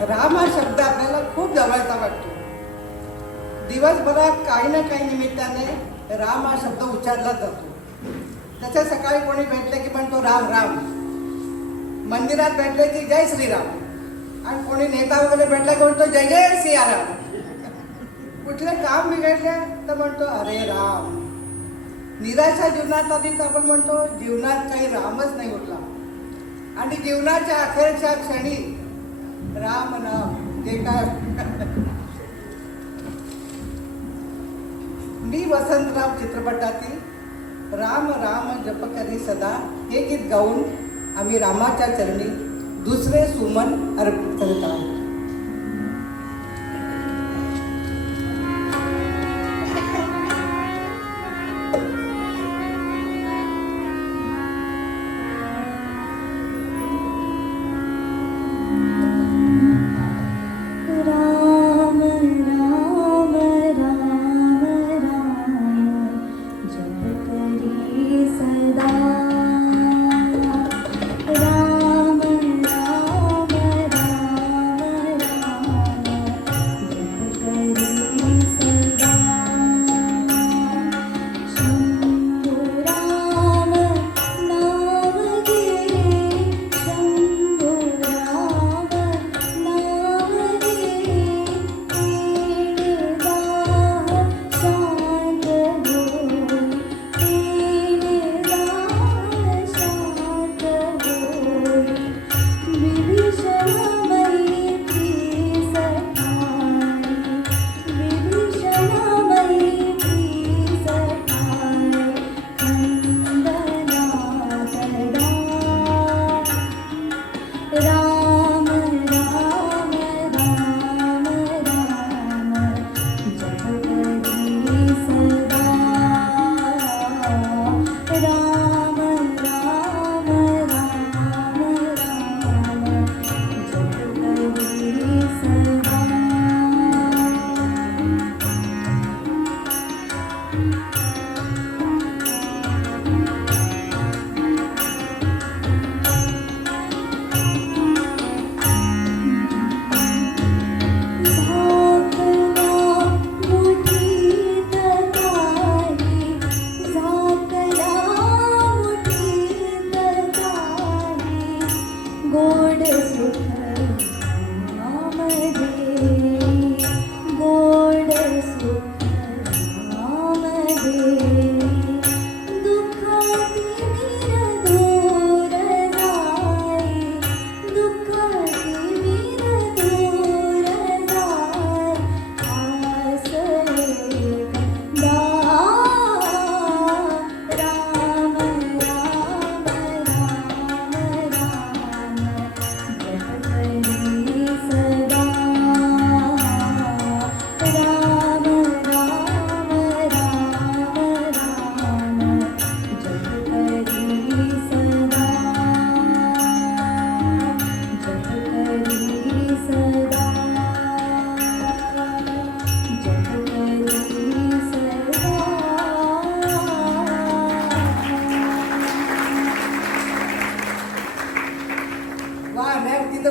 राम हा शब्द आपल्याला खूप जवळचा वाटतो. दिवसभरात काही ना काही निमित्ताने राम हा शब्द उच्चारला जातो. त्याच्या सकाळी कोणी भेटले की म्हणतो राम राम. मंदिरात भेटले की जय श्रीराम. आणि कोणी नेता वगैरे भेटला की म्हणतो जय जय सियाराम. कुठले काम बिघडले तर म्हणतो अरे राम. निराशा जीवनात आधी तर आपण म्हणतो जीवनात काही रामच नाही उरला. आणि जीवनाच्या अखेरच्या क्षणी राम नाम जे काय मी वसंतराव चित्रपटातील राम राम जप करी सदा हे गीत गाऊन आम्ही रामाच्या चरणी दुसरे सुमन अर्पण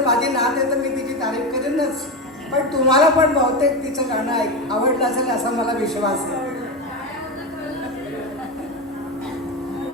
माझी नात आहे तर मी तिची तारीफ करेनच. पण तुम्हाला पण बहुतेक तिचं गाणं ऐक आवडलं असेल असा मला विश्वास आहे.